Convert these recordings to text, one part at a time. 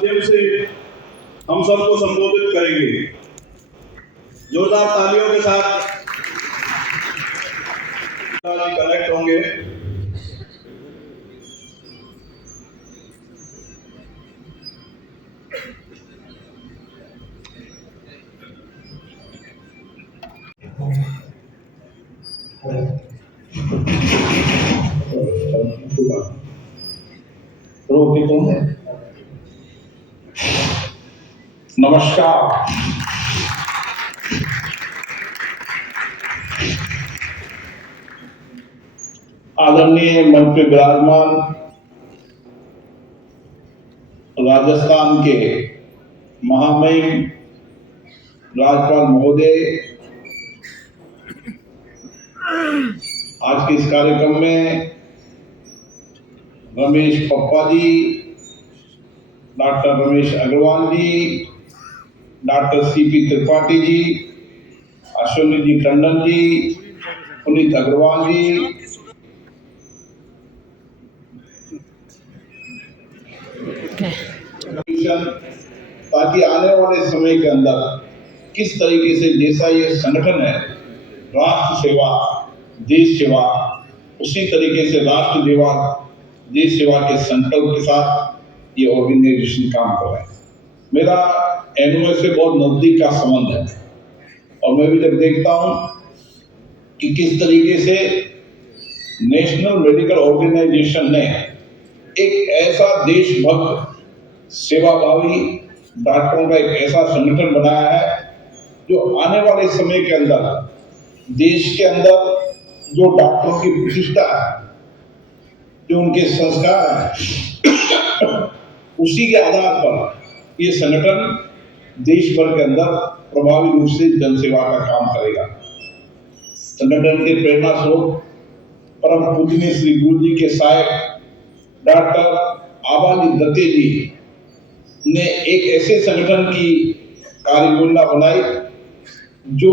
माध्यम से हम सबको संबोधित करेंगे। जोरदार तालियों के साथ कनेक्ट होंगे। नमस्कार। आदरणीय मंच पे विराजमान राजस्थान के महामहिम राज्यपाल महोदय, आज के इस कार्यक्रम में रमेश पप्पा जी, डॉक्टर रमेश अग्रवाल जी, डॉक्टर सीपी त्रिपाठी जी, अश्विनी जी टंडन जी, पुनीत अग्रवाल जी, ताकि आने वाले समय के अंदर किस तरीके से जैसा ये संगठन है राष्ट्र सेवा देश सेवा, उसी तरीके से राष्ट्र सेवा देश सेवा के संकल्प के साथ ये ऑर्गेनाइजेशन काम कर रहा है। मेरा एनओए से बहुत नजदीक का संबंध है और मैं भी जब देखता हूं कि किस तरीके से नेशनल मेडिकल ऑर्गेनाइजेशन ने एक ऐसा देशभक्त सेवाभावी डॉक्टरों का एक ऐसा संगठन बनाया है जो आने वाले समय के अंदर देश के अंदर जो डॉक्टरों की प्रतिष्ठा है, जो उनके संस्कार है, उसी के आधार पर ये संगठन देश भर के अंदर प्रभावी रूप से जनसेवा का काम करेगा। संगठन के प्रेरणा स्रोत परम पूजनीय श्री गुरु जी के सहायक डॉक्टर आबादी दत्ते जी ने एक ऐसे संगठन की कार्ययोजना बनाई जो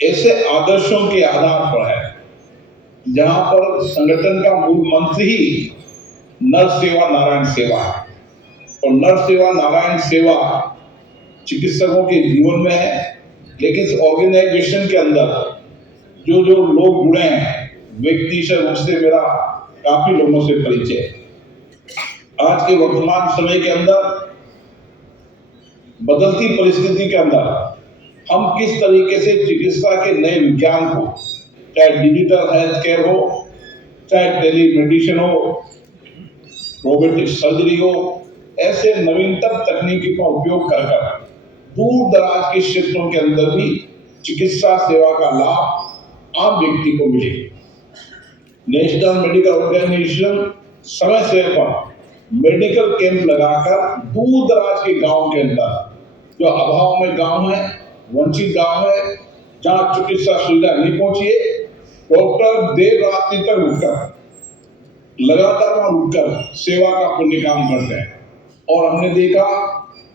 ऐसे आदर्शों के आधार पर है जहां पर संगठन का मूल मंत्र ही नर सेवा नारायण सेवा है और नर सेवा नारायण सेवा चिकित्सकों के जीवन में है। लेकिन इस ऑर्गेनाइजेशन के अंदर जो जो लोग जुड़े हैं, व्यक्ति से उससे मेरा काफी लोगों से परिचय है। आज के वर्तमान समय के अंदर बदलती परिस्थिति के अंदर हम किस तरीके से चिकित्सा के नए विज्ञान को, चाहे डिजिटल हेल्थ केयर हो, चाहे टेलीमेडिसिन हो, रोबोटिक सर्जरी हो, ऐसे नवीनतम तकनीकी का उपयोग कर दूर दराज के क्षेत्रों के अंदर भी चिकित्सा सेवा का लाभ आम व्यक्ति को मिले। नेशनल मेडिकल ऑर्गेनाइजेशन समय समय पर मेडिकल कैंप लगाकर दूर दराज के गांव के अंदर, जो अभाव में गांव है, वंचित गांव है, जहां चिकित्सा सुविधा नहीं पहुंची है, डॉक्टर देर रात्रि तक रुककर लगातार वहां रुककर सेवा का पुण्य काम करते हैं। और हमने देखा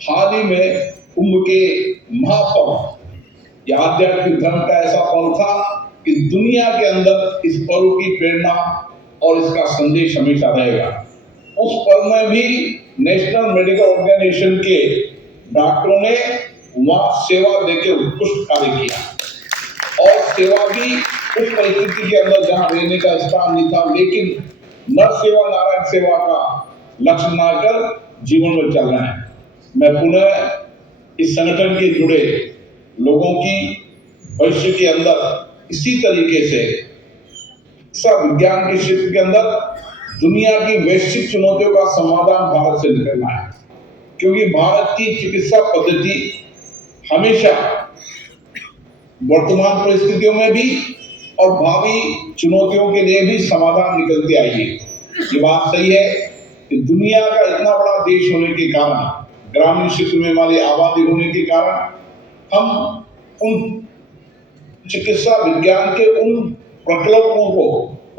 हाल ही में कुंभ के महापर्व, आध्यात्मिक धर्म का ऐसा पर्व था कि दुनिया के अंदर इस पर्व की प्रेरणा और इसका संदेश हमेशा रहेगा। उस पर्व में भी नेशनल मेडिकल ऑर्गेनाइजेशन के डॉक्टरों ने वहां सेवा देकर उत्कृष्ट कार्य किया और सेवा भी उस परिस्थिति के अंदर जहां रहने का स्थान नहीं था, लेकिन नर सेवा नारायण सेवा का लक्ष्य बनाकर जीवन में चल रहे हैं। मैं पुनः इस संगठन के जुड़े लोगों की भविष्य के अंदर इसी तरीके से सब विज्ञान के क्षेत्र के अंदर दुनिया की वैश्विक चुनौतियों का समाधान भारत से निकलना है, क्योंकि भारत की चिकित्सा पद्धति हमेशा वर्तमान परिस्थितियों में भी और भावी चुनौतियों के लिए भी समाधान निकलती आई है। ये बात सही है कि दुनिया का इतना बड़ा देश होने के कारण, ग्रामीण क्षेत्र में हमारी आबादी होने के कारण हम उन चिकित्सा विज्ञान के उन प्रकल्पों को,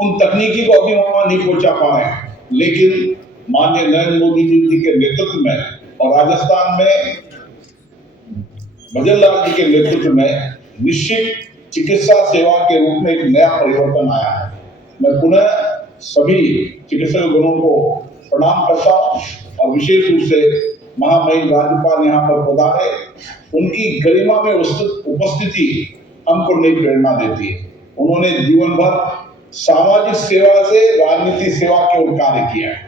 उन तकनीकी को अभी वहां नहीं पहुंचा पा रहे हैं। लेकिन माननीय नरेंद्र मोदी जी के नेतृत्व में और राजस्थान में भजन लाल जी के नेतृत्व में निश्चित चिकित्सा सेवा के रूप में एक नया परिवर्तन आया है। मैं पुनः सभी चिकित्सक गणों को प्रणाम करता हूं और विशेष रूप से महामहिम राज्यपाल यहाँ पर पधारे, उनकी गरिमा में उपस्थिति हमको नई प्रेरणा देती है। उन्होंने जीवन भर सामाजिक सेवा से राजनीतिक सेवा की ओर कार्य किया है।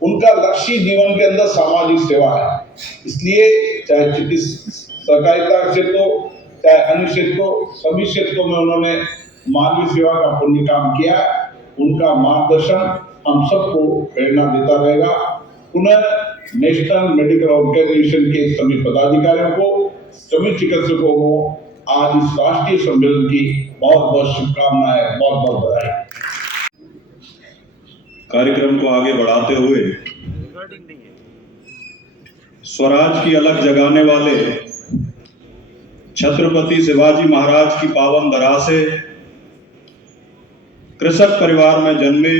उनका लक्ष्य जीवन के अंदर सामाजिक सेवा है। इसलिए चाहे सहकारिता क्षेत्र हो, चाहे अन्य क्षेत्र हो, सभी क्षेत्रों में उन्होंने मानवीय सेवा का पुण्य काम किया। उनका मार्गदर्शन हम सबको प्रेरणा देता रहेगा। पुनः नेशनल मेडिकल ऑर्गेनाइजेशन के सभी पदाधिकारियों को, सभी चिकित्सकों को आज इस राष्ट्रीय सम्मेलन की बहुत बहुत शुभकामनाएं, बहुत बहुत बधाई। कार्यक्रम को आगे बढ़ाते हुए स्वराज की अलख जगाने वाले छत्रपति शिवाजी महाराज की पावन धरा से कृषक परिवार में जन्मे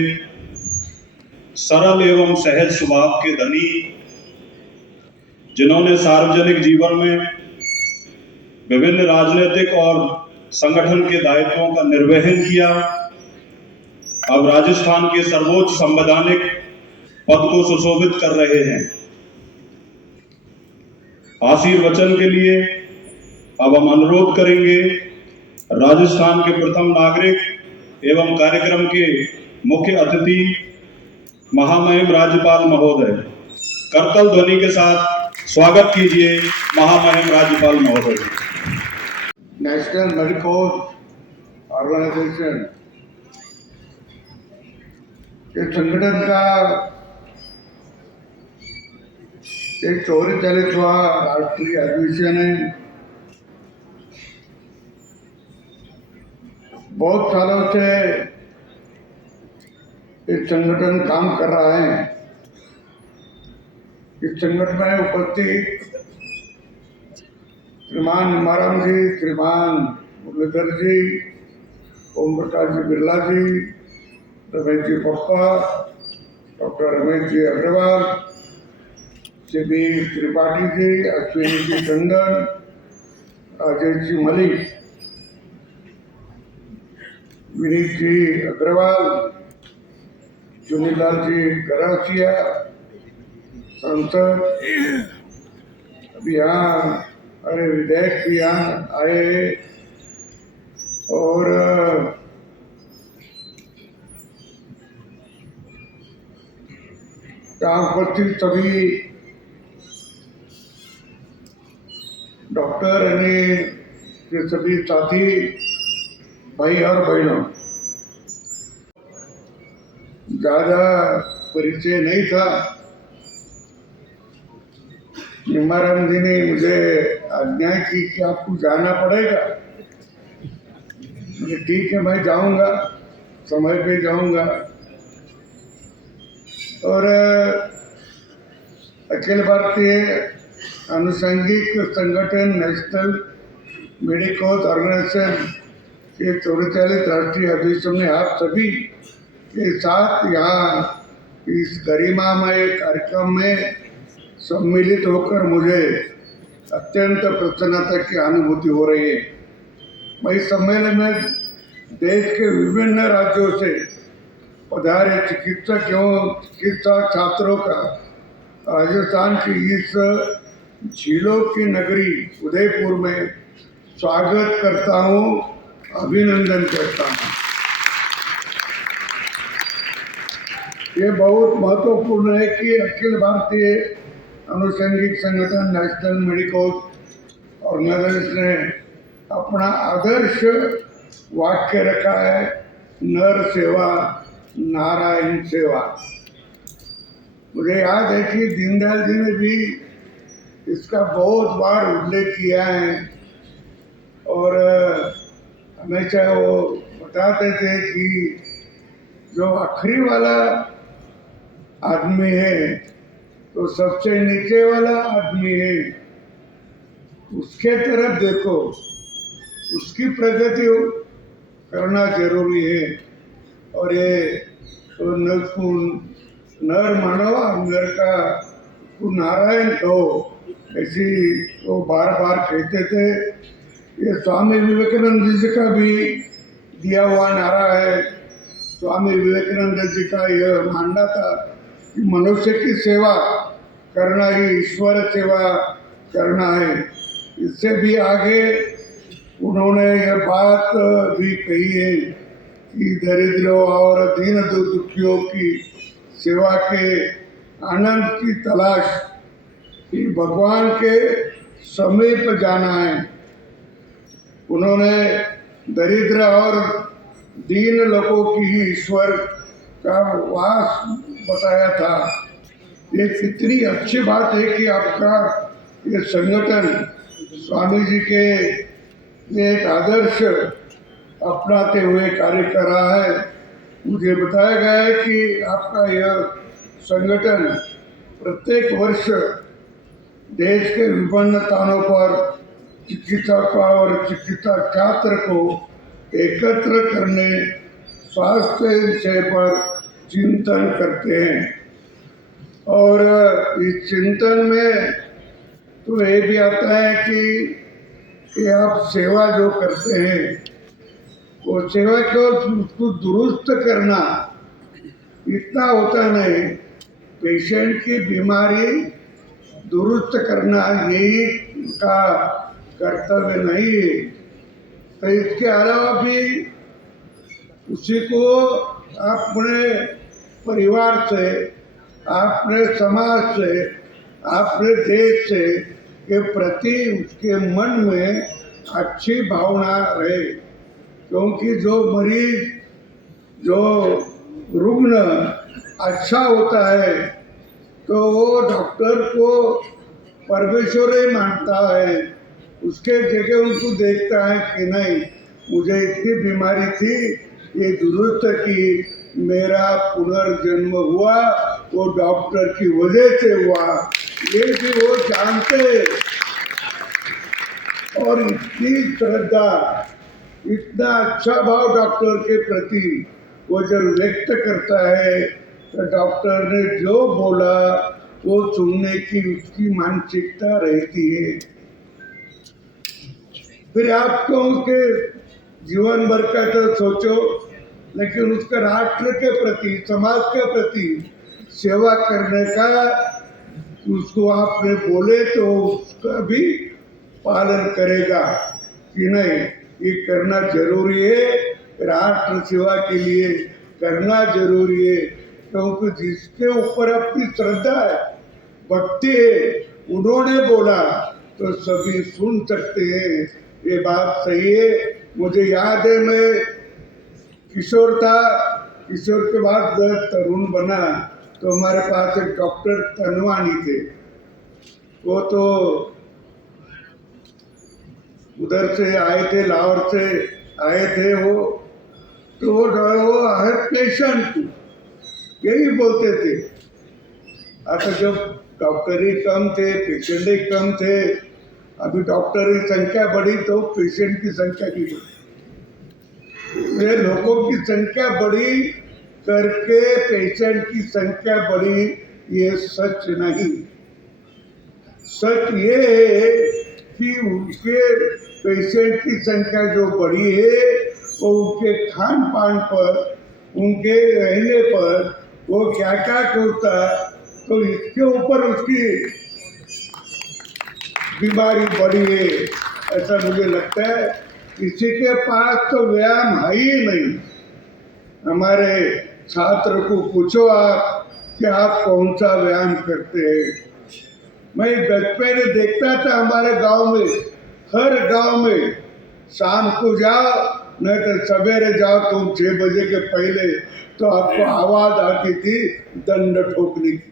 सरल एवं सहज स्वभाव के धनी, जिन्होंने सार्वजनिक जीवन में विभिन्न राजनीतिक और संगठन के दायित्वों का निर्वहन किया, अब राजस्थान के सर्वोच्च संवैधानिक पद को सुशोभित कर रहे हैं। आशीर्वचन के लिए अब हम अनुरोध करेंगे राजस्थान के प्रथम नागरिक एवं कार्यक्रम के मुख्य अतिथि महामहिम राज्यपाल महोदय। करतल ध्वनि के साथ स्वागत कीजिए महामहिम राज्यपाल महोदय। नेशनल मेडिकल ऑर्गेनाइजेशन के संगठन का एक 44वां राष्ट्रीय अधिवेशन है। बहुत सालों से इस संगठन काम कर रहा है। इस संगठन में उपस्थित श्रीमान निमाराम जी, श्रीमान मुरलीधर जी, ओम प्रकाश जी बिरला जी, रमेश जी पप्पा, डॉक्टर रमेश जी अग्रवाल, सीबी त्रिपाठी जी, अश्विनी जी टंडन, राजेश जी मलिक, विनीत जी अग्रवाल, चुनीलाल जी गरासिया, सांसद अभी यहाँ अरे विधायक भी यहाँ आए और यहाँ उपस्थित सभी डॉक्टर यानी के सभी साथी भाई और बहनों, ज़्यादा परिचय नहीं था। निमाराम जी ने मुझे आज्ञा की कि आपको जाना पड़ेगा। मुझे ठीक है, मैं जाऊंगा, समय पे जाऊंगा। और अखिल भारतीय आनुषंगिक संगठन नेशनल मेडिकल ऑर्गेनाइजेशन के 44 राष्ट्रीय अधिवेशन में आप सभी के साथ यहाँ इस गरिमामय कार्यक्रम में सम्मिलित होकर मुझे अत्यंत प्रसन्नता की अनुभूति हो रही है। मैं इस सम्मेलन में देश के विभिन्न राज्यों से पधारे चिकित्सक एवं चिकित्सा छात्रों का राजस्थान की इस झीलों की नगरी उदयपुर में स्वागत करता हूँ, अभिनंदन करता हूँ। ये बहुत महत्वपूर्ण है कि अखिल भारतीय अनुषंगिक संगठन नेशनल मेडिकल ऑर्गेनाइजेशन ने अपना आदर्श वाक्य रखा है, नर सेवा नारायण सेवा। मुझे याद है कि दीनदयाल जी ने भी इसका बहुत बार उल्लेख किया है और हमेशा वो बताते थे कि जो आखिरी वाला आदमी है तो सबसे नीचे वाला आदमी है, उसके तरफ देखो, उसकी प्रगति करना जरूरी है। और ये तो नर मानव नर का नारायण कहो, ऐसी वो बार बार कहते थे। ये स्वामी विवेकानंद जी का भी दिया हुआ नारा है। स्वामी विवेकानंद जी का यह मानना था कि मनुष्य की सेवा करना ही ईश्वर सेवा करना है। इससे भी आगे उन्होंने यह बात भी कही है कि दरिद्रों और दीन दुखियों की सेवा के आनंद की तलाश कि भगवान के समीप जाना है। उन्होंने दरिद्र और दीन लोगों की ही ईश्वर का वास बताया था। ये कितनी अच्छी बात है कि आपका ये संगठन स्वामी जी के एक आदर्श अपनाते हुए कार्य कर रहा है। मुझे बताया गया है कि आपका यह संगठन प्रत्येक वर्ष देश के विभिन्न स्थानों पर चिकित्सक और चिकित्सा छात्र को एकत्र करने स्वास्थ्य विषय पर चिंतन करते हैं। और इस चिंतन में तो ये भी आता है कि आप सेवा जो करते हैं वो सेवा को उसको दुरुस्त करना इतना होता नहीं, पेशेंट की बीमारी दुरुस्त करना यही का कर्तव्य नहीं है। तो इसके अलावा भी उसी को अपने परिवार से, अपने समाज से, अपने देश से के प्रति उसके मन में अच्छी भावना रहे। क्योंकि जो मरीज, जो रुग्ण अच्छा होता है तो वो डॉक्टर को परमेश्वर ही मानता है। उसके जगह उनको देखता है कि नहीं, मुझे इतनी बीमारी थी, ये दुरुस्त की, मेरा पुनर्जन्म हुआ वो डॉक्टर की वजह से हुआ, ये भी वो जानते हैं। और इतनी श्रद्धा, इतना अच्छा भाव डॉक्टर के प्रति वो जब व्यक्त करता है तो डॉक्टर ने जो बोला वो सुनने की उसकी मानसिकता रहती है। फिर आप तो उसके जीवन भर का तो सोचो, लेकिन उसका राष्ट्र के प्रति, समाज के प्रति सेवा करने का उसको आपने बोले तो उसका भी पालन करेगा कि नहीं, ये करना जरूरी है, राष्ट्र सेवा के लिए करना जरूरी है। क्योंकि जिसके ऊपर अपनी श्रद्धा है, भक्ति है, उन्होंने बोला तो सभी सुन सकते हैं। ये बात सही है। मुझे याद है, मैं किशोर था, किशोर के बाद तरुण बना तो हमारे पास एक डॉक्टर तनवानी थे। वो तो उधर से आए थे, लाहौर से आए थे वो। तो वो हर पेशेंट को यही बोलते थे। अच्छा, जब डॉक्टर ही कम थे, पेशेंट ही कम थे, अभी डॉक्टर की संख्या बढ़ी तो पेशेंट की संख्या भी बढ़ी। ये लोगों की संख्या बढ़ी करके पेशेंट की संख्या बढ़ी, ये सच नहीं। सच ये है कि उनके पेशेंट की संख्या जो बढ़ी है वो उनके खान पान पर, उनके रहने पर वो क्या क्या करता, तो इसके ऊपर उसकी बीमारी बढ़ी है, ऐसा मुझे लगता है। किसी के पास तो व्यायाम है ही नहीं। हमारे छात्र को पूछो आप कि आप कौन सा व्यायाम करते हैं। मैं बचपन में देखता था हमारे गांव में, हर गांव में शाम को जाओ नहीं तो सवेरे जाओ, तुम 6 बजे के पहले तो आपको आवाज आती थी दंड ठोकने की,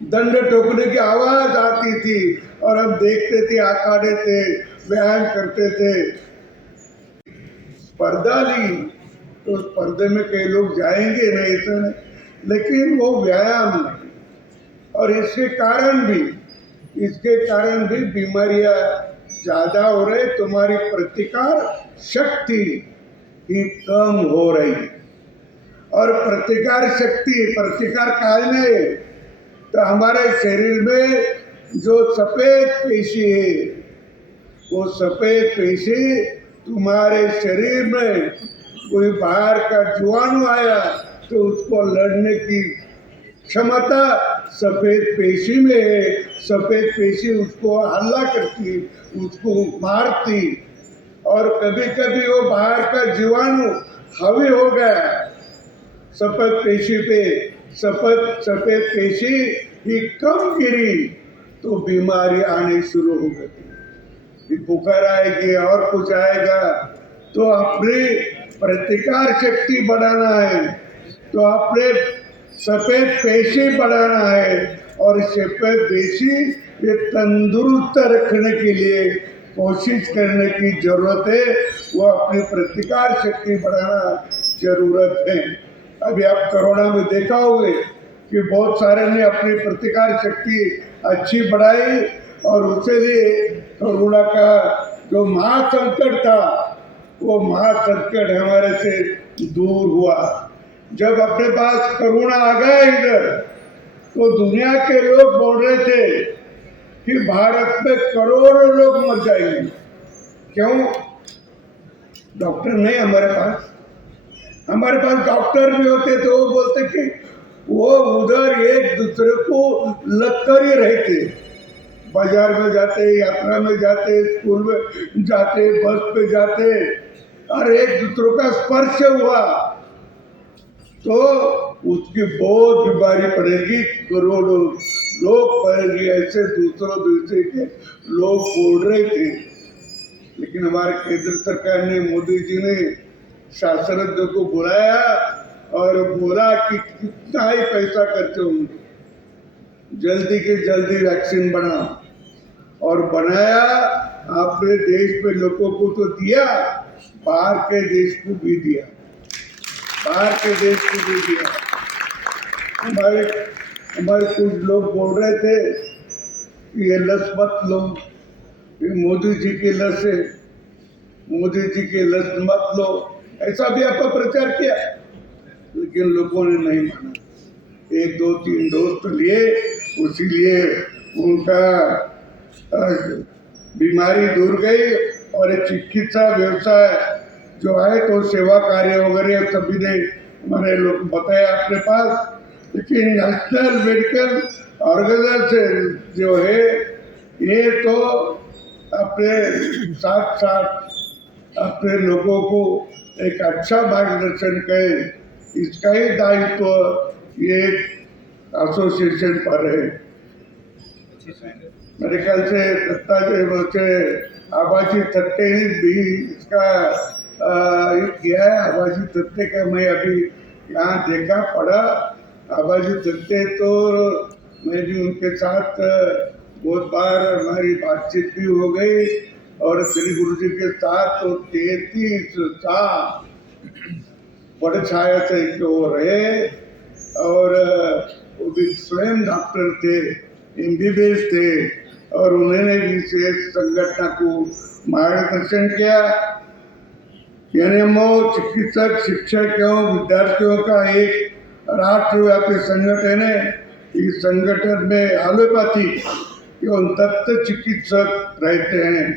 दंड ठोकने की आवाज आती थी। और हम देखते थे, अखाड़े थे, व्यायाम करते थे। स्पर्धा ली तो स्पर्धे में कई लोग जाएंगे नहीं तो नहीं, लेकिन वो व्यायाम नहीं। और इसके कारण भी बीमारियां ज्यादा हो रही, तुम्हारी प्रतिकार शक्ति ही कम हो रही। और प्रतिकार शक्ति, प्रतिकार काल में तो हमारे शरीर में जो सफेद पेशी है, वो सफेद पेशी तुम्हारे शरीर में कोई बाहर का जीवाणु आया तो उसको लड़ने की क्षमता सफ़ेद पेशी में है। सफ़ेद पेशी उसको हल्ला करती, उसको मारती, और कभी कभी वो बाहर का जीवाणु हावी हो गया सफ़ेद पेशी पे, सफ़ेद पेशी ही कम गिरी तो बीमारी आनी शुरू हो गई, बुखार आएगी और कुछ आएगा। तो अपनी प्रतिकार शक्ति बढ़ाना है, तो अपने सफ़ेद पेशी बढ़ाना है, और सफ़ेद पेशी ये तंदुरुस्त रखने के लिए कोशिश करने की जरूरत है, वो अपनी प्रतिकार शक्ति बढ़ाना जरूरत है। अभी आप कोरोना में देखा होगा कि बहुत सारे ने अपनी प्रतिकार शक्ति अच्छी बढ़ाई, और उसके लिए कोरोना का जो महासंकट था वो महासंकट हमारे से दूर हुआ। जब अपने पास कोरोना आ गया इधर, तो दुनिया के लोग बोल रहे थे कि भारत में करोड़ों लोग मर जाएंगे। क्यों? डॉक्टर नहीं हमारे पास डॉक्टर भी होते तो वो बोलते कि वो उधर एक दूसरे को लग कर ही रहते, बाजार में जाते, यात्रा में जाते, स्कूल में जाते, बस पे जाते, और एक दूसरे का स्पर्श हुआ तो उसकी बहुत बीमारी पड़ेगी, करोड़ों लोग पड़ेगी, ऐसे दूसरे के लोग बोल रहे थे। लेकिन हमारे केंद्र सरकार ने, मोदी जी ने शास्त्रज्ञों को बुलाया और बोला कि कितना ही पैसा खर्च होंगे, जल्दी के जल्दी वैक्सीन बनाओ, और बनाया। अपने देश में लोगों को तो दिया, बाहर के देश को भी दिया, हमारे कुछ लोग बोल रहे थे कि ये लस मत लो, ये मोदी जी की लस है, मोदी जी की लस मत लो, ऐसा भी आपका प्रचार किया, लेकिन लोगों ने नहीं माना। 1, 2, 3 डोज तो लिए, उसी लिए उनका बीमारी दूर गई, और चिकित्सा व्यवसाय जो है तो सेवा कार्य वगैरह सभी ने हमारे लोग बताया अपने पास। लेकिन नेशनल मेडिकल ऑर्गेनाइजेशन जो है ये तो अपने साथ साथ अपने लोगों को एक अच्छा मार्गदर्शन करे, इसका ही दायित्व ये एसोसिएशन पर है। मेरे ख्याल से दत्ता से आबाजी तत्ते ने भी इसका किया है। आबाजी तत्ते का मैं अभी यहाँ देखा पढ़ा, आबाजी तत्ते तो मैं भी उनके साथ बहुत बार हमारी बातचीत भी हो गई, और श्री गुरु जी के साथ तो 33 साल बड़े छाया से वो रहे, और वो भी स्वयं डॉक्टर थे, MBBS थे, और उन्होंने भी विशेष संगठन को मार्गदर्शन किया। एनएमओ चिकित्सक, शिक्षक एवं विद्यार्थियों का एक राष्ट्रव्यापी संगठन है। इस संगठन में एलोपैथी एवं दत्त चिकित्सक रहते हैं।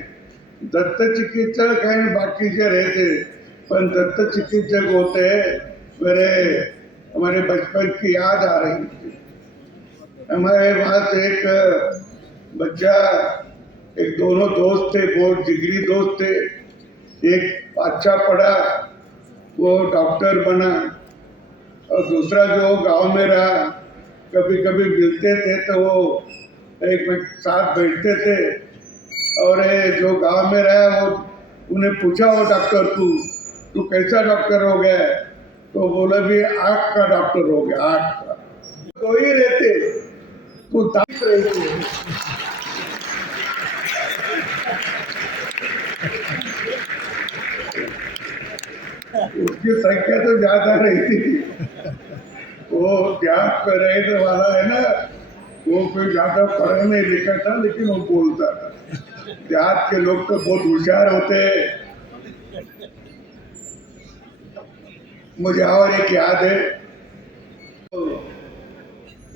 दत्त चिकित्सक हैं, बाकी के रहते, पर दत्त चिकित्सक होते हैं। हमारे बचपन की याद आ रही थी। हमारे पास एक बच्चा, एक दोनों दोस्त थे, बहुत जिगरी दोस्त थे। एक अच्छा पढ़ा, वो डॉक्टर बना, और दूसरा जो गांव में रहा, कभी कभी मिलते थे तो वो एक साथ बैठते थे, और जो गांव में रहा वो उन्हें पूछा, वो डॉक्टर तू कैसा डॉक्टर हो गया? तो बोला भी आँख का डॉक्टर हो गया, आँख का। तो ही रहते तो दांत रहते। उसकी संख्या तो ज्यादा रहती थी। वो देहात पे रहने वाला है ना, वो कोई ज्यादा पढ़ा नहीं लिखा था, लेकिन वो बोलता था। देहात के लोग तो बहुत होशियार होते हैं। मुझे और एक याद है,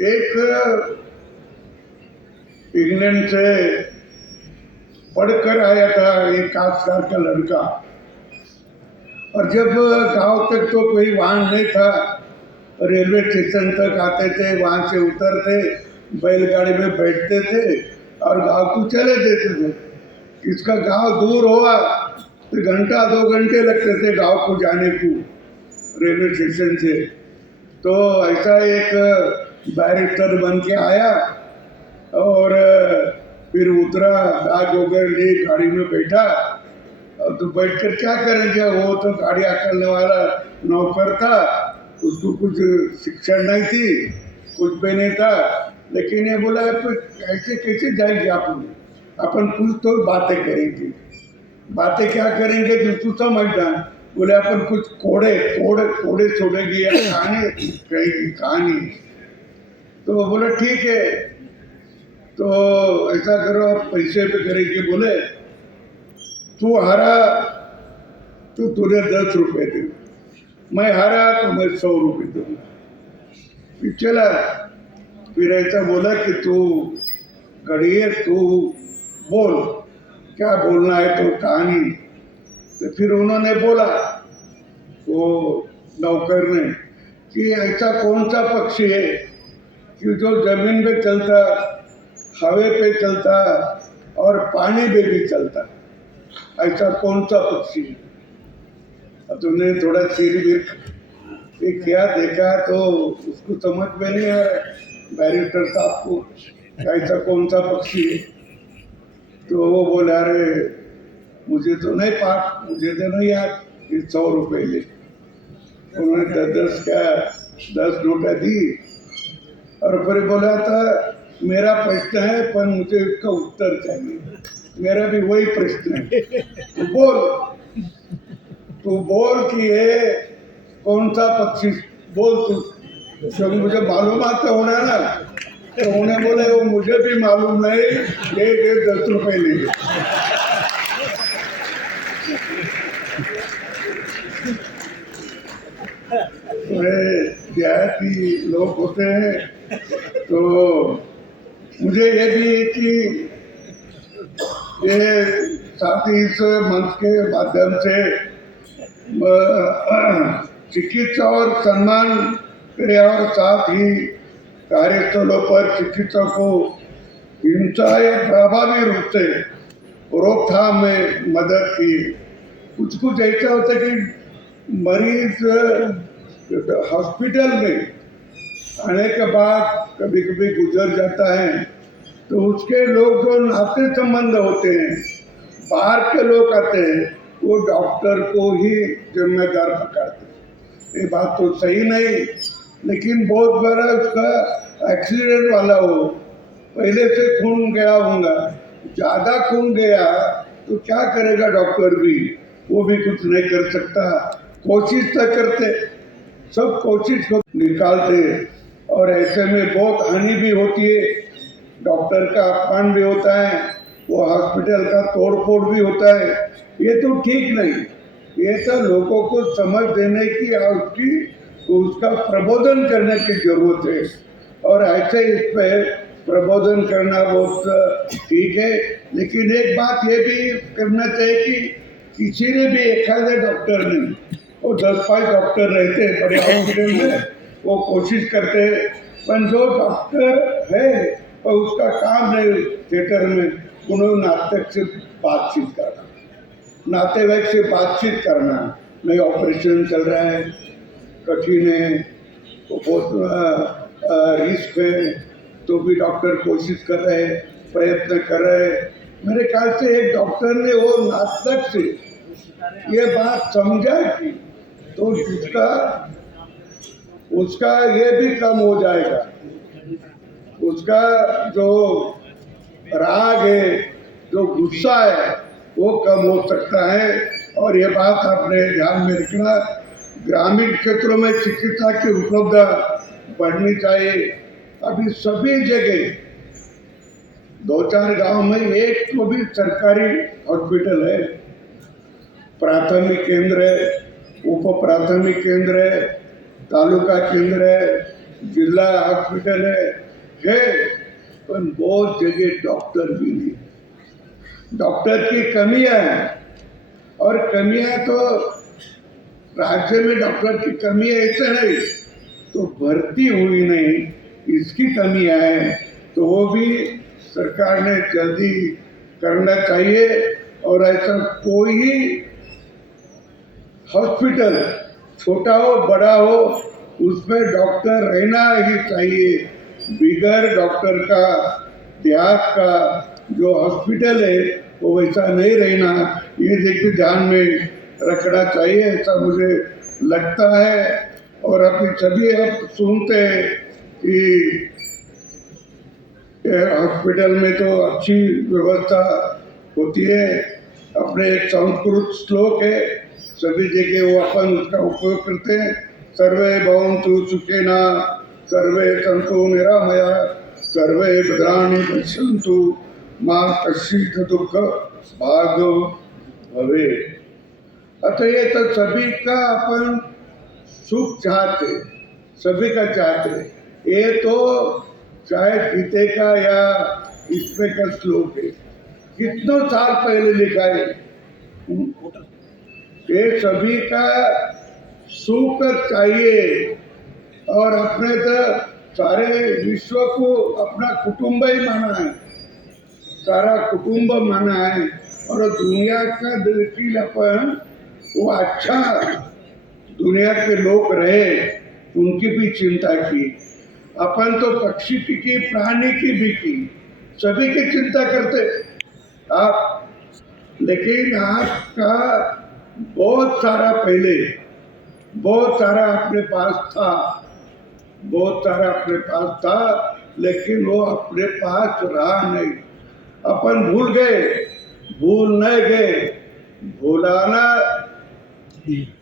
एक इंग्लैंड से पढ़कर आया था एक काश्तकार का लड़का, और जब गांव तक तो कोई वाहन नहीं था, रेलवे स्टेशन तक आते थे, वहाँ से उतरते, बैलगाड़ी में बैठते थे और गांव को चले देते थे। किसका गांव दूर हुआ तो घंटा 2 घंटे लगते थे गांव को जाने को रेलवे स्टेशन से। तो ऐसा एक बैरिस्टर बन के आया और फिर उतरा, बैग वगैरह ले गाड़ी में बैठा। और तो बैठकर क्या करेंगे, वो तो गाड़ी चलने वाला नौकर था, उसको कुछ शिक्षा नहीं थी, कुछ भी नहीं था। लेकिन ये बोला तो ऐसे कैसे जाएंगे अपन कुछ तो बातें करेंगे। बातें क्या करेंगे जिसको समझना। बोले अपन कुछ कोड़े कोड़े कोड़े छोड़ेंगे या कहानी कहेगी कहानी। तो वो बोला ठीक है, तो ऐसा करो आप पैसे पे करेंगे। बोले तू हारा तो तुझे 10 रुपए दे, मैं हारा तो मैं 100 रुपये दूंगा। फिर चला, फिर ऐसा बोला कि तू घड़िए, तू बोल क्या बोलना है तो कहानी। तो फिर उन्होंने बोला वो नौकर ने कि ऐसा कौन सा पक्षी है कि जो जमीन पे चलता, हवा पे चलता और पानी में भी चलता, ऐसा कौन सा पक्षी है। अब तुमने थोड़ा सिर भी क्या देखा तो उसको समझ में नहीं आ रहा बैरिस्टर साहब को ऐसा कौन सा पक्षी है। तो वो बोला अरे मुझे तो नहीं पाठ, मुझे तो नहीं याद, 100 रुपये ले। उन्होंने 10 नोटा दी और फिर बोला था मेरा प्रश्न है पर मुझे इसका उत्तर चाहिए, मेरा भी वही प्रश्न है। तू बोल कि ये कौन सा पक्षी, बोल तू, क्योंकि मुझे मालूम आता होना ना। तो उन्हें बोले वो मुझे भी मालूम नहीं, ये 10 रुपये ले। देहाती लोग होते हैं। तो मुझे ये भी है कि ये साथ ही इस मंच के माध्यम से चिकित्सा और सम्मान करे और साथ ही कार्यस्थलों पर चिकित्सा को हिंसा या प्रभावी रूप से रोकथाम में मदद की। कुछ ऐसा होता है कि मरीज हॉस्पिटल में आने के बाद कभी कभी गुजर जाता है, तो उसके लोग जो नाते संबंध होते हैं, बाहर के लोग आते हैं, वो डॉक्टर को ही जिम्मेदार पकड़ते हैं। ये बात तो सही नहीं, लेकिन बहुत बड़ा उसका एक्सीडेंट वाला हो, पहले से खून गया होगा, ज़्यादा खून गया तो क्या करेगा डॉक्टर भी, वो भी कुछ नहीं कर सकता। कोशिश तो करते, सब कोशिश को निकालते, और ऐसे में बहुत हानि भी होती है, डॉक्टर का अपमान भी होता है, वो हॉस्पिटल का तोड़फोड़ भी होता है। ये तो ठीक नहीं, ये तो लोगों को समझ देने की और उसका प्रबोधन करने की जरूरत है। और ऐसे इस पे प्रबोधन करना बहुत ठीक है, लेकिन एक बात ये भी करना चाहिए कि किसी ने भी एक आधे डॉक्टर नहीं, वो 10-5 डॉक्टर रहते हैं बड़े हॉस्पिटल में, वो कोशिश करते हैं, पर जो डॉक्टर है और उसका काम है थिएटर में, उन्होंने नाटक से बातचीत करना, नातेवाईक से बातचीत करना, नहीं ऑपरेशन चल रहा है, कठिन है, बहुत रिस्क है, तो भी डॉक्टर कोशिश कर रहे हैं, प्रयत्न कर रहे हैं। मेरे ख्याल से एक डॉक्टर ने वो नाटक से ये बात समझा कि तो उसका ये भी कम हो जाएगा, उसका जो राग है, जो गुस्सा है, वो कम हो सकता है। और ये बात आपने ध्यान में रखना, ग्रामीण क्षेत्रों में चिकित्सा की उपलब्धता बढ़नी चाहिए। अभी सभी जगह 2-4 गांव में एक तो भी सरकारी हॉस्पिटल है, प्राथमिक केंद्र है, उप प्राथमिक केंद्र है, तालुका केंद्र है, जिला हॉस्पिटल है, पर बहुत जगह डॉक्टर भी नहीं। डॉक्टर की कमियां हैं, और कमियां तो राज्य में डॉक्टर की कमी है ऐसे नहीं, तो भर्ती हुई नहीं, इसकी कमी है, तो वो भी सरकार ने जल्दी करना चाहिए। और ऐसा कोई ही हॉस्पिटल छोटा हो बड़ा हो उसमें डॉक्टर रहना ही चाहिए। बिगर डॉक्टर का देहात का जो हॉस्पिटल है वो वैसा नहीं रहना, ये देखिए ध्यान में रखना चाहिए, ऐसा मुझे लगता है। और अभी सभी आप सुनते हैं कि हॉस्पिटल में तो अच्छी व्यवस्था होती है। अपने एक संस्कृत श्लोक है, सभी जगह वो अपन उसका उपयोग करते हैं, सर्वे भवन्तु सुखिनः सर्वे सन्तु निरामया सर्वे भद्राणि पश्यन्तु मां कश्चित् दुःख भाग भवेत्। अतः ये तो सभी का अपन सुख चाहते, सभी का चाहते। ये तो चाहे गीते का या इसमें का श्लोक है, कितनों साल पहले लिखा है। ये सभी का सुख चाहिए। और अपने तो सारे विश्व को अपना कुटुंब ही माना है, सारा कुटुंब माना है। और दुनिया का बिल्कुल अपन वो अच्छा दुनिया के लोग रहे, उनकी भी चिंता की। अपन तो पक्षी की प्राणी की भी की, सभी की चिंता करते आप। लेकिन आपका बहुत सारा पहले बहुत सारा अपने पास था, बहुत सारा अपने पास था, लेकिन वो अपने पास रहा नहीं। अपन भूल गए, भूल नहीं गए,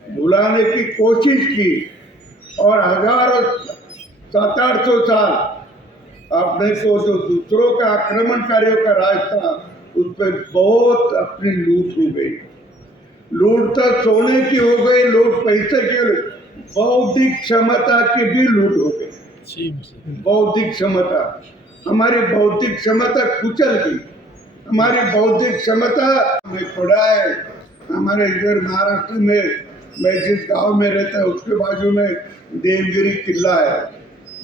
भुलाने की कोशिश की। और हजारों 700-800 साल अपने को जो दूसरों का आक्रमणकारियों का राज था उस पर बहुत अपनी लूट हो गई। लूट तो सोने की हो गई, लूट पैसे की, बौद्धिक क्षमता की भी लूट हो गई। बौद्धिक क्षमता, हमारी बौद्धिक क्षमता कुचल गई। हमारी बौद्धिक क्षमता में पड़ा है। हमारे इधर महाराष्ट्र में, मैं जिस गांव में रहता है उसके बाजू में देवगिरी किला है,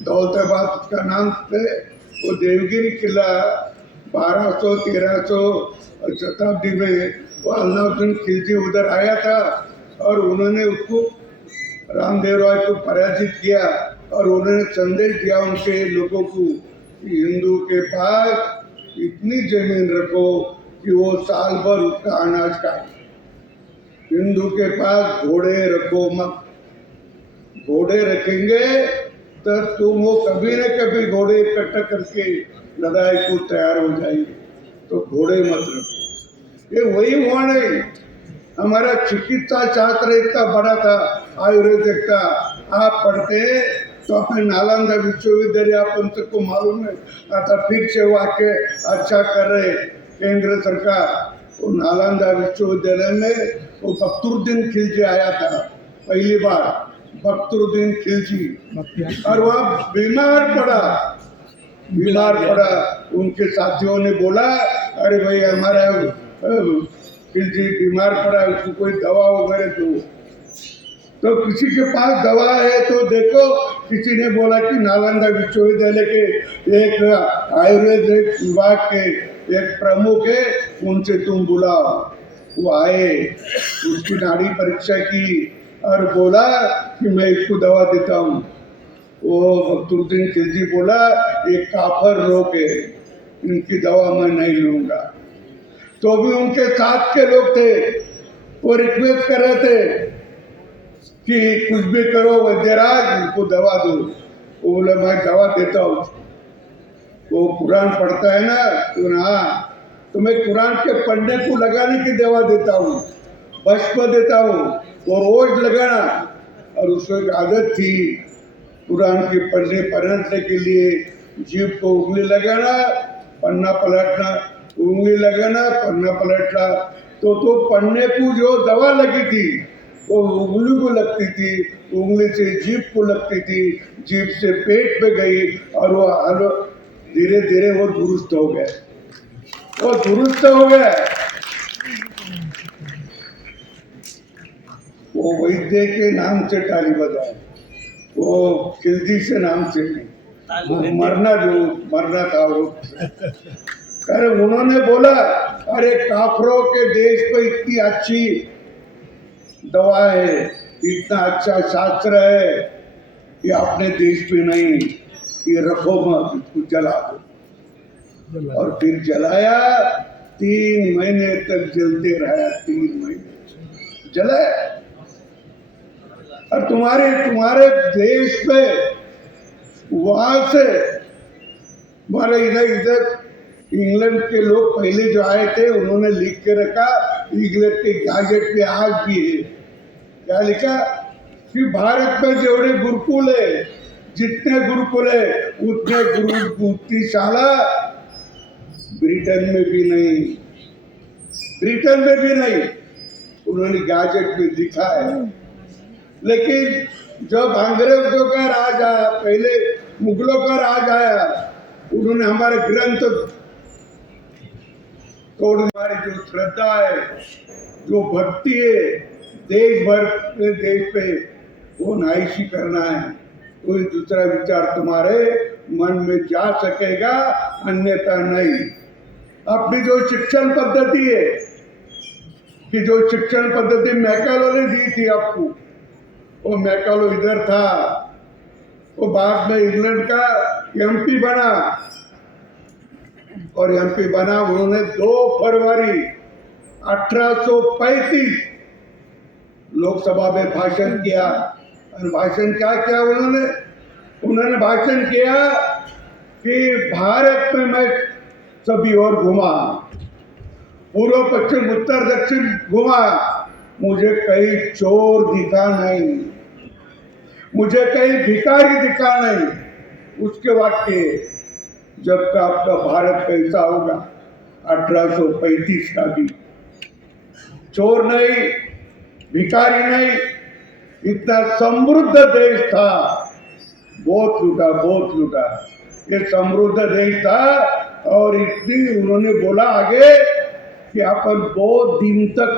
दौलताबाद उसका नाम है। वो देवगिरी किला 1200-1300 शताब्दी में वो अलाउद्दीन खिलजी उधर आया था और उन्होंने उसको रामदेव राय को पराजित किया। और उन्होंने संदेश दिया उनके लोगों को कि हिंदू के पास इतनी जमीन रखो कि वो साल भर उसका अनाज खाए। हिंदू के पास घोड़े रखो मत, घोड़े रखेंगे तो तुम वो कभी न कभी घोड़े इकट्ठा करके लड़ाई को तैयार हो जाएंगे, तो घोड़े मत रखो। ये वही हुआ नहीं। हमारा चिकित्सा शास्त्र इतना बड़ा था, आयुर्वेदिक का, आप पढ़ते तो अपने नालंदा विश्वविद्यालय अपन सबको मालूम है। आता फिर से वाक्य अच्छा कर रहे केंद्र सरकार। वो नालंदा विश्वविद्यालय में वो बख्तुरुद्दीन खिलजी आया था पहली बार, बख्तुरुद्दीन खिलजी। और वह बीमार पड़ा। उनके साथियों ने बोला, अरे भाई हमारा खिलजी बीमार पड़ा, उसको कोई दवा वगैरह दो। तो किसी के पास दवा है तो देखो। किसी ने बोला कि नालंदा विश्वविद्यालय के एक आयुर्वेदिक विभाग के एक प्रमुख है, उनसे तुम बुलाओ। वो आए, उसकी नाड़ी परीक्षा की और बोला कि मैं इसको दवा देता हूँ। वो बख्तुरुद्दीन खिलजी बोला, ये काफर लोग है, इनकी दवा मैं नहीं लूंगा। तो भी उनके साथ के लोग थे, वो रिक्वेस्ट कर रहे थे कि कुछ भी करो वैद्यराज, उनको दवा दो। वो बोले मैं दवा देता हूँ। वो कुरान पढ़ता है ना, तो हाँ, तो मैं कुरान के पढ़ने को लगाने की दवा देता हूँ, भस्म देता हूँ, वो रोज लगाना। और उसको एक आदत थी कुरान के पढ़ने के लिए, जीभ को उंगली लगाना, पन्ना पलटना, उंगली लगाना, पन्ना पलटना। तो पन्ने को जो दवा लगी थी वो उंगली को लगती थी, उंगली से जीभ को लगती थी, जीभ से पेट पे गई और वो धीरे धीरे वो दुरुस्त हो गया। वो वैद्य के नाम से ताली बजाए। वो खिलजी से नाम से नहीं, मरना था वो। अरे उन्होंने बोला, अरे काफरों के देश को इतनी अच्छी दवा है, इतना अच्छा शास्त्र है, ये अपने देश में नहीं, ये रखो मत, इसको जला दो। और फिर जलाया, 3 महीने तक जलते रहा, 3 महीने जलाया। और तुम्हारे देश में वहां से हमारे इधर इंग्लैंड के लोग पहले जो आए थे, उन्होंने लिख के रखा, इंग्लैंड के गैजेट पे आज भी है, क्या लिखा कि भारत में जेवढे गुरुकुल है, जितने गुरुकुल है उतने गुरुकुल शाला ब्रिटेन में भी नहीं, ब्रिटेन में भी नहीं, उन्होंने गैजेट में लिखा है। लेकिन जब अंग्रेजों का राज आया, पहले मुगलों का राज आया, उन्होंने हमारे ग्रंथ तोड़, हमारी जो श्रद्धा है, जो भक्ति है देश भर के देश पे, वो नाइशी करना है। कोई दूसरा विचार तुम्हारे मन में जा सकेगा, अन्यथा नहीं। अपनी जो शिक्षण पद्धति है, कि जो शिक्षण पद्धति मैकालो ने दी थी आपको, वो मैकालो इधर था, वो बाद में इंग्लैंड का एमपी बना, और एमपी बना उन्होंने 2 फरवरी 1835 लोकसभा में भाषण किया। और भाषण क्या किया उन्होंने भाषण किया कि भारत में मैं सभी ओर घुमा, पूर्व पश्चिम उत्तर दक्षिण घुमा, मुझे कहीं चोर दिखा नहीं, मुझे कहीं भिखारी दिखा नहीं। उसके वाक्य जब का आपका भारत कैसा होगा, 1835 का भी चोर नहीं, भिखारी नहीं, इतना समृद्ध देश था, बहुत लूटा, ये समृद्ध देश था। और इतनी उन्होंने बोला आगे कि अपन बहुत दिन तक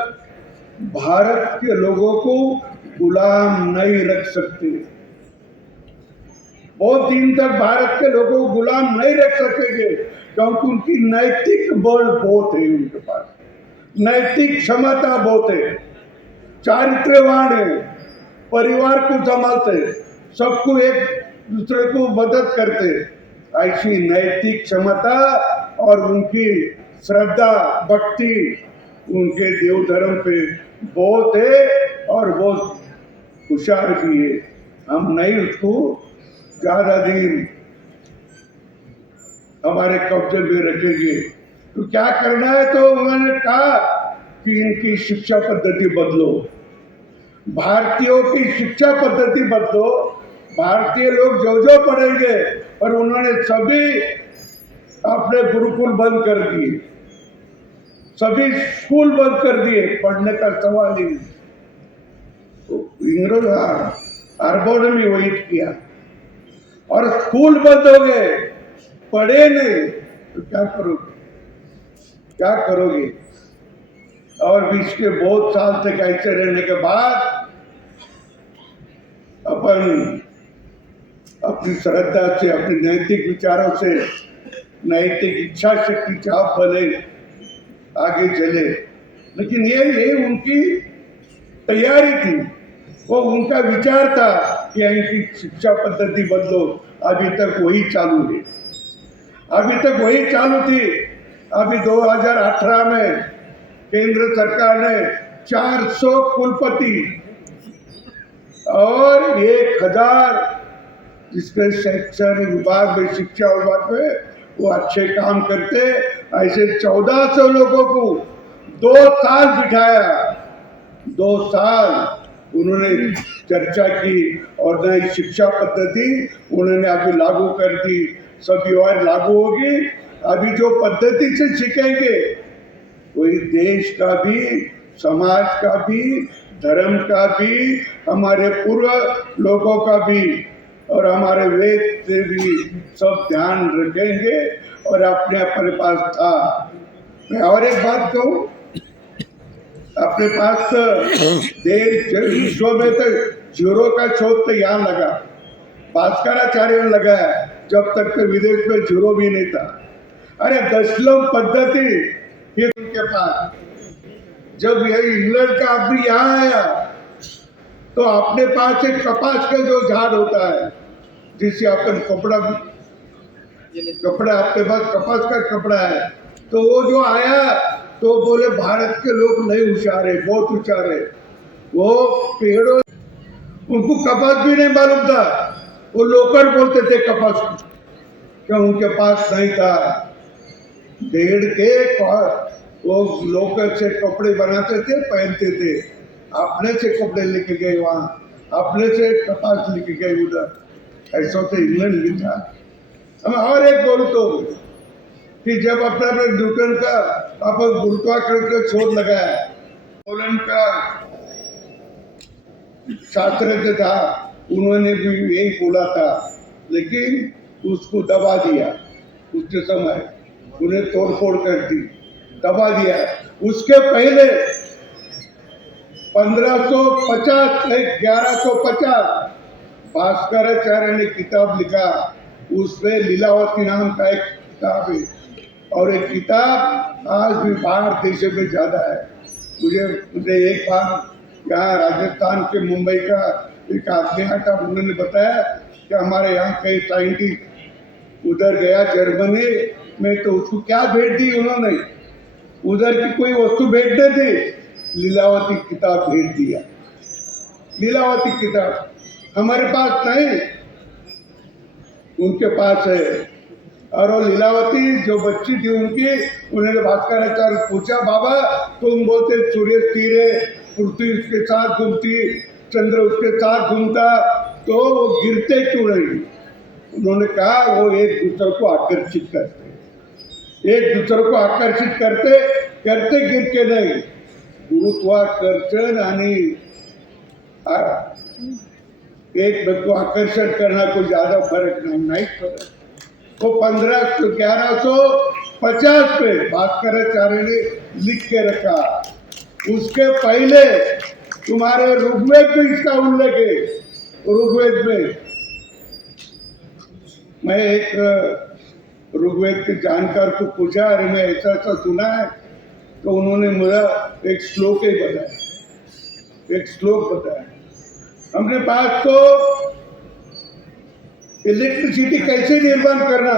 भारत के लोगों को गुलाम नहीं रख सकते, बहुत दिन तक भारत के लोगों को गुलाम नहीं रख सकेंगे, क्योंकि उनकी नैतिक बल बहुत है, उनके पास नैतिक क्षमता बहुत है, चारित्र्यवान है, परिवार को संभालते, सबको एक दूसरे को मदद करते, ऐसी नैतिक क्षमता और उनकी श्रद्धा भक्ति उनके देव धर्म पे बहुत है, और बहुत होशियार भी है। हम नहीं उसको ज्यादा दिन हमारे कब्जे में रखेंगे। तो क्या करना है, तो उन्होंने कहा कि इनकी शिक्षा पद्धति बदलो, भारतीयों की शिक्षा पद्धति बदलो, भारतीय लोग जो पढ़ेंगे, और उन्होंने सभी अपने गुरुकुल बंद कर दिए, सभी स्कूल बंद कर दिए, पढ़ने का सवाल ही नहीं। तो इंग्रज अरबों ने भी वही किया, और स्कूल बंद हो गए, पढ़े नहीं, तो क्या करोगे। और बीच के बहुत साल तक ऐसे रहने के बाद अपन अपनी श्रद्धा से, अपनी नैतिक विचारों से, नैतिक इच्छा शक्ति से आप भले आगे चले। लेकिन ये उनकी तैयारी थी, वो उनका विचार था कि इनकी शिक्षा पद्धति बदलो। अभी तक वही चालू है, अभी तक वही चालू थी। अभी 2018 में केंद्र सरकार ने 400 कुलपति और 1000 जिसके शैक्षणिक विभाग में, शिक्षा विभाग में वो अच्छे काम करते, ऐसे 1400 लोगों को 2 साल बिठाया, 2 साल उन्होंने चर्चा की, और नई शिक्षा पद्धति उन्होंने अभी लागू कर दी, सभी और लागू होगी। अभी जो पद्धति से सीखेंगे वही देश का भी, समाज का भी, धर्म का भी, हमारे पूर्व लोगों का भी, और हमारे वेद से भी सब ध्यान रखेंगे। और अपने पास था। मैं और एक बात कहूँ, अपने पास देश विश्व में तो जीरो का शोध तो यहाँ लगा, भास्कराचार्य ने लगाया जब तक तो विदेश में जीरो भी नहीं था। अरे दशलम पद्धति ये उनके पास, जब यही इंग्लैंड का आदमी यहाँ आया तो अपने पास एक कपास का जो झाड़ होता है जिससे अपन कपड़ा आपके पास कपास का कपड़ा है, तो वो जो आया तो बोले भारत के लोग नहीं होशियार है, बहुत होशियार है। वो पेड़ों उनको कपास भी नहीं मालूम था, वो लोकर बोलते थे कपास को, क्या उनके पास नहीं था। पेड़ के वो लोकर से कपड़े बनाते थे, पहनते थे, अपने से कपड़े लेके गए वहाँ, अपने से कपास लेके गए उधर। ऐसा तो इंग्लैंड भी था। हम और एक बोलूँ तो कि जब अपना न्यूटन का अपन गुरुत्वाकर्षण का शोध लगाया, पोलैंड का शास्त्रज्ञ था, उन्होंने भी यही बोला था, लेकिन उसको दबा दिया। उसके समय उन्हें तोड़फोड़ कर दी, दबा दिया। उसके पहले 1150 भास्कराचार्य ने किताब लिखा, उसमें लीलावती नाम का एक किताब है, और एक किताब आज भी बाहर देश में ज़्यादा है। मुझे एक बार यहाँ राजस्थान के मुंबई का एक आदमी था, उन्होंने बताया कि हमारे यहाँ कई साइंटिस्ट उधर गया जर्मनी में, तो उसको क्या भेंट दी उन्होंने, उधर की कोई वस्तु भेंट नहीं दी, लीलावती किताब भेंट दिया। लीलावती किताब हमारे पास नहीं, उनके पास है। और वो लीलावती जो बच्ची थी उनकी, उन्होंने भास्कराचार्य पूछा, बाबा तुम बोलते सूर्य स्थिर है, पृथ्वी उसके साथ घूमती, चंद्र उसके साथ घूमता, तो वो गिरते क्यों नहीं? उन्होंने कहा वो एक दूसरे को आकर्षित करते, एक दूसरे को आकर्षित करते करते गिर के नहीं। गुरुत्वाकर्षण आणि एक को आकर्षण करना कोई ज्यादा फर्क नहीं फर्क। वो 1150 पे भास्कराचार्य ने लिख के रखा। उसके पहले तुम्हारे ऋग्वेद में इसका उल्लेख है। ऋग्वेद में मैं एक ऋग्वेद के जानकार को पूछा, अरे मैं ऐसा ऐसा सुना है, तो उन्होंने मुझे एक श्लोक ही बताया, एक श्लोक बताया। हमने बात तो इलेक्ट्रिसिटी कैसे निर्माण करना,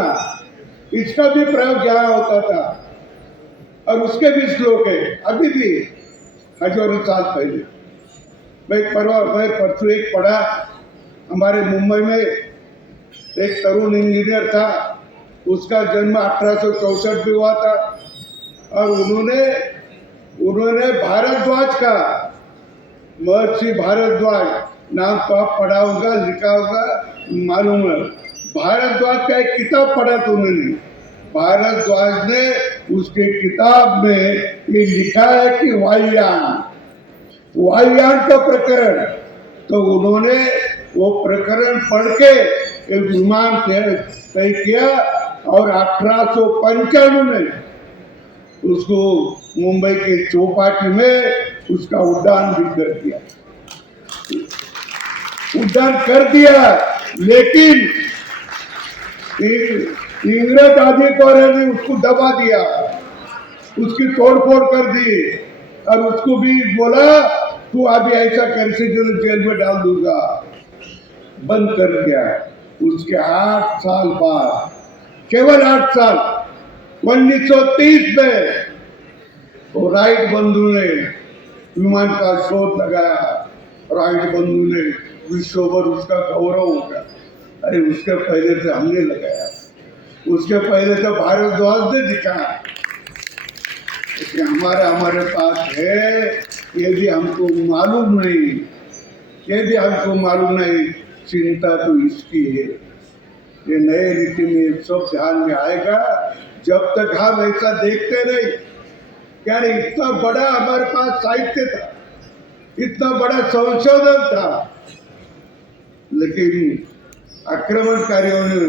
इसका भी प्रयोग यहाँ होता था, और उसके भी श्लोक है अभी भी, हजारों साल पहले। मैं परसों एक पढ़ा, हमारे मुंबई में एक तरुण इंजीनियर था, उसका जन्म 1864 में हुआ था, और उन्होंने भारद्वाज का, महर्षि भारद्वाज नाम तो आप पढ़ा होगा, लिखा होगा, मालूम है। भारद्वाज का एक किताब पढ़ा था उन्होंने। भारद्वाज ने उसके किताब में ये लिखा है कि वायुयान का प्रकरण, तो उन्होंने वो प्रकरण पढ़ के एक विमान तय किया, और 1895 में उसको मुंबई के चौपाटी में उसका उड्डान भी कर दिया। लेकिन इंग्रज अधिकारियों ने उसको दबा दिया, उसकी तोड़फोड़ कर दी, और उसको भी बोला तू अभी ऐसा कैसे जेल में डाल दूंगा, बंद कर दिया। उसके 8 साल बाद, केवल 8 साल, 1930 में वो राइट बंधु ने विमान का शोध लगाया। राइट बंधु ने विश्व भर उसका गौरव हो गया। अरे उसके पहले से हमने लगाया, उसके पहले तो भारद्वाज ने दिखाया। हमारे पास है, यदि हमको मालूम नहीं, चिंता तो इसकी है। ये नए रीति में सब ध्यान में आएगा, जब तक हम ऐसा देखते नहीं। क्या रे, इतना बड़ा हमारे पास साहित्य था, इतना बड़ा संशोधन था, लेकिन आक्रमणकारियों ने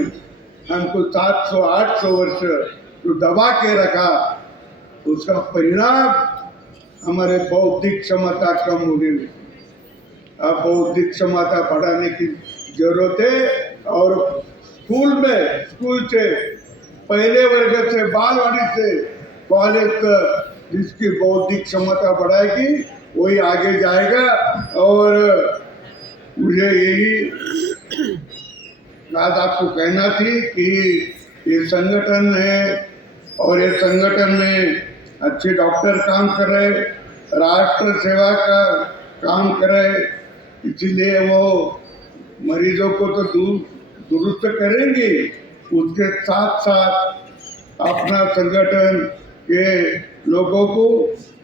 हमको 700-800 वर्ष जो दबा के रखा, उसका परिणाम हमारे बौद्धिक क्षमता कम होने लगी। अब बौद्धिक क्षमता बढ़ाने की जरूरत है। और स्कूल से पहले वर्ग से बालवाड़ी से कॉलेज तक जिसकी बौद्धिक क्षमता बढ़ाएगी वही आगे जाएगा। और मुझे यही बात आपको कहना थी कि ये संगठन है और ये संगठन में अच्छे डॉक्टर काम कर रहे, राष्ट्र सेवा का काम कर रहे, इसीलिए वो मरीजों को तो दुरुस्त करेंगे, उसके साथ साथ अपना संगठन के लोगों को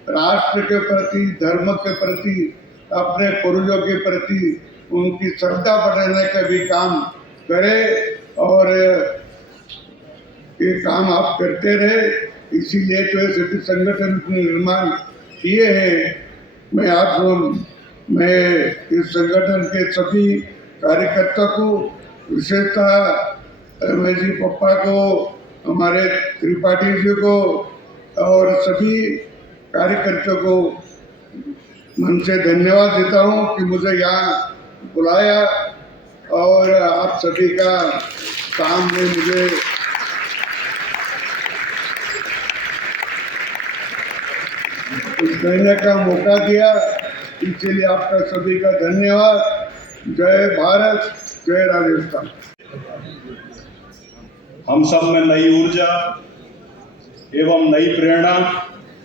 राष्ट्र के प्रति, धर्म के प्रति, अपने पूर्वजों के प्रति उनकी श्रद्धा बढ़ाने का भी काम करे। और ये काम आप करते रहे, इसीलिए तो ये सभी संगठन के निर्माण किए हैं। मैं इस संगठन के सभी कार्यकर्ता को, विशेषतः रमेश जी पप्पा को, हमारे त्रिपाठी जी को और सभी कार्यकर्ताओं को मन से धन्यवाद देता हूँ कि मुझे यहाँ बुलाया और आप सभी का सामने मुझे कहने का मौका दिया, इसलिए आपका सभी का धन्यवाद। जय भारत, जय राजस्थान। हम सब में नई ऊर्जा एवं नई प्रेरणा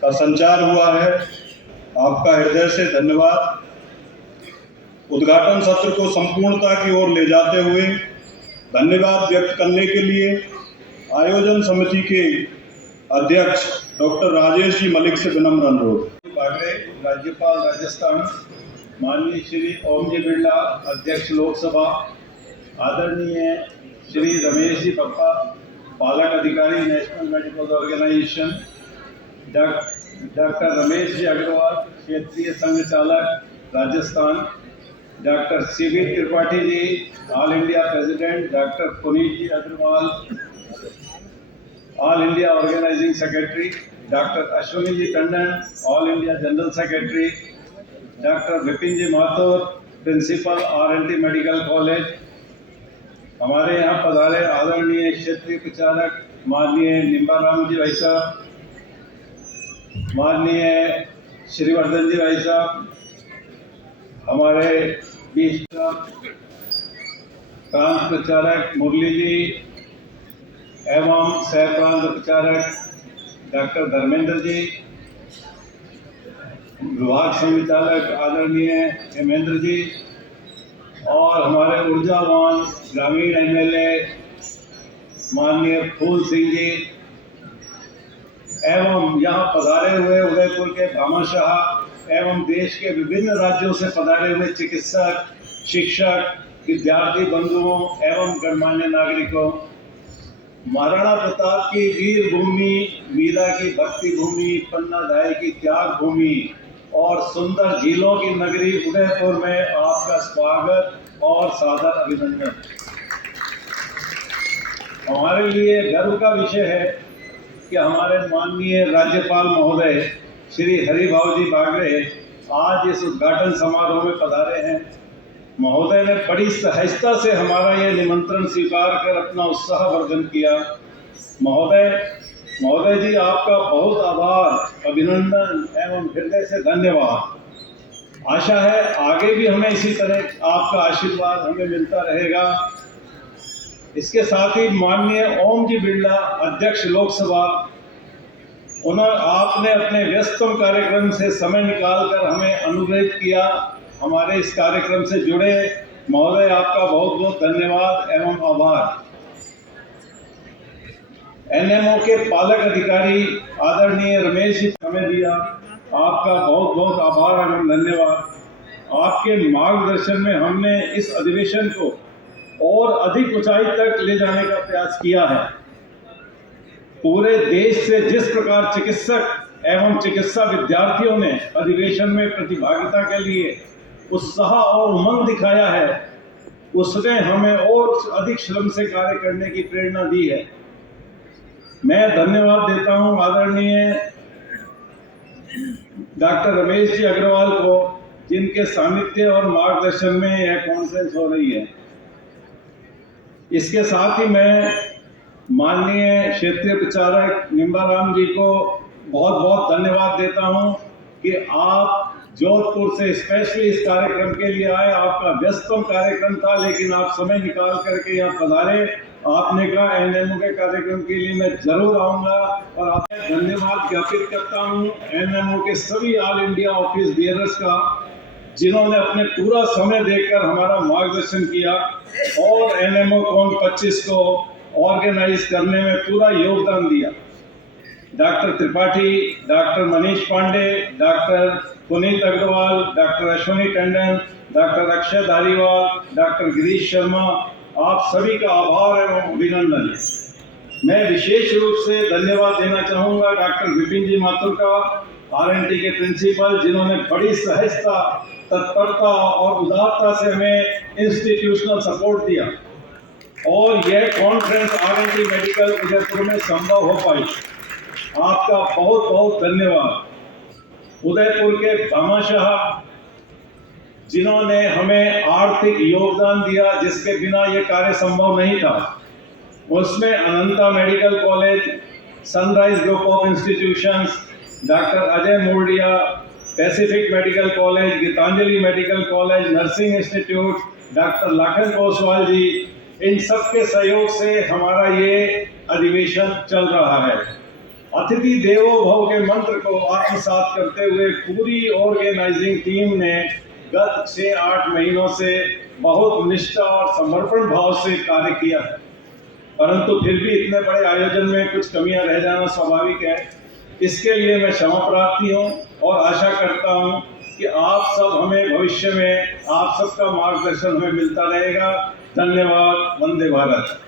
का संचार हुआ है। आपका हृदय से धन्यवाद। उद्घाटन सत्र को संपूर्णता की ओर ले जाते हुए धन्यवाद व्यक्त करने के लिए आयोजन समिति के अध्यक्ष डॉक्टर राजेश जी मलिक से विनम्र अनुरोध। बागड़े, राज्यपाल राजस्थान, माननीय श्री ओम जी बिरला, अध्यक्ष लोकसभा, आदरणीय श्री रमेश जी पप्पा, पालक अधिकारी National Medical Organisation, doctor Ramesh ji Agarwal, क्षेत्रीय संघ चालक Rajasthan, doctor C B Tripathi ji, all India president, doctor Puneet ji Agarwal, all India organising secretary, doctor Ashwini ji Tandon, all India general secretary, doctor Vipin ji Mathur, principal RNT medical college, हमारे यहाँ पधारे आदरणीय क्षेत्रीय प्रचारक माननीय निम्बाराम जी भाई साहब, माननीय श्रीवर्धन जी भाई साहब, हमारे बीच का प्रांत प्रचारक मुरली जी एवं सह प्रांत प्रचारक डॉक्टर धर्मेंद्र जी, विभाग संचालक आदरणीय हेमेंद्र जी और हमारे ऊर्जावान ग्रामीण MLA माननीय फूल सिंह जी एवं यहाँ पधारे हुए उदयपुर के भामाशाह एवं देश के विभिन्न राज्यों से पधारे हुए चिकित्सक, शिक्षक, विद्यार्थी बंधुओं एवं गणमान्य नागरिकों, महाराणा प्रताप की वीर भूमि, मीरा की भक्ति भूमि, पन्ना धाय की त्याग भूमि और सुंदर झीलों की नगरी उदयपुर में आपका स्वागत और सादर अभिनंदन। हमारे लिए गर्व का विषय है कि हमारे माननीय राज्यपाल महोदय श्री हरिभाऊ जी बागड़े आज इस उद्घाटन समारोह में पधारे हैं। महोदय ने बड़ी सहजता से हमारा ये निमंत्रण स्वीकार कर अपना उत्साह वर्धन किया। महोदय जी, आपका बहुत आभार, अभिनंदन एवं हृदय से धन्यवाद। आशा है आगे भी हमें इसी तरह आपका आशीर्वाद हमें मिलता रहेगा। इसके साथ ही माननीय ओम जी बिरला, अध्यक्ष लोकसभा, आपने अपने व्यस्तम कार्यक्रम से समय निकालकर हमें अनुग्रहित किया, हमारे इस कार्यक्रम से जुड़े। महोदय, आपका बहुत बहुत धन्यवाद एवं आभार। NMO के पालक अधिकारी आदरणीय रमेश जी समय दिया, आपका बहुत बहुत आभार एवं धन्यवाद। आपके मार्गदर्शन में हमने इस अधिवेशन को और अधिक ऊंचाई तक ले जाने का प्रयास किया है। पूरे देश से जिस प्रकार चिकित्सक एवं चिकित्सा विद्यार्थियों ने अधिवेशन में प्रतिभागिता के लिए उत्साह और उमंग दिखाया है, उसने हमें और अधिक श्रम से कार्य करने की प्रेरणा दी है। मैं धन्यवाद देता हूं आदरणीय डॉक्टर रमेश जी अग्रवाल को, जिनके सानिध्य और मार्गदर्शन में यह कॉन्फ्रेंस हो रही है। इसके साथ ही मैं माननीय क्षेत्रीय प्रचारक निम्बाराम जी को बहुत बहुत धन्यवाद देता हूं कि आप जोधपुर से स्पेशली इस कार्यक्रम के लिए आए। आपका व्यस्तम कार्यक्रम था, लेकिन आप समय निकाल करके यहाँ पधारे। आपने कहा एनएमओ के कार्यक्रम के लिए मैं जरूर आऊंगा, और आपका धन्यवाद ज्ञापित करता हूँ एनएमओ के सभी ऑल इंडिया ऑफिस बियरर्स का, जिन्होंने अपने पूरा समय देकर हमारा मार्गदर्शन किया और एनएमओ कॉन 25 को ऑर्गेनाइज करने में पूरा योगदान दिया। Doctor Tripathi, doctor Manish Pande, doctor Puneet Agarwal, doctor Ashwini Tandon, doctor Akshay Dhariwal, doctor Girish Sharma, आप सभी का आभार एवं अभिनंदन। मैं विशेष रूप से धन्यवाद देना चाहूंगा डॉक्टर विपिन जी माथुर का, आरएनटी के प्रिंसिपल, जिन्होंने बड़ी सहजता, तत्परता और उदारता से हमें इंस्टीट्यूशनल सपोर्ट दिया और यह कॉन्फ्रेंस आरएनटी मेडिकल उदयपुर में संभव हो पाई। आपका बहुत बहुत धन्यवाद। उदयपुर के भामाशाह, जिन्होंने हमें आर्थिक योगदान दिया, जिसके बिना ये कार्य संभव नहीं था, उसमें Ananta medical college, Sunrise Group of Institutions, doctor Ajay Mordia, Pacific medical college, Gitanjali medical college, nursing institute, doctor Lakhan Koswal ji, इन सब के सहयोग से हमारा ये अधिवेशन चल रहा है। अतिथि देवो भव के मंत्र को आत्मसात करते हुए पूरी ऑर्गेनाइजिंग टीम ने गत 6-8 महीनों से बहुत निष्ठा और समर्पण भाव से कार्य किया है, परंतु फिर भी इतने बड़े आयोजन में कुछ कमियां रह जाना स्वाभाविक है। इसके लिए मैं क्षमा प्रार्थी हूं और आशा करता हूं कि आप सब हमें भविष्य में, आप सबका मार्गदर्शन हमें मिलता रहेगा। धन्यवाद। वंदे भारत।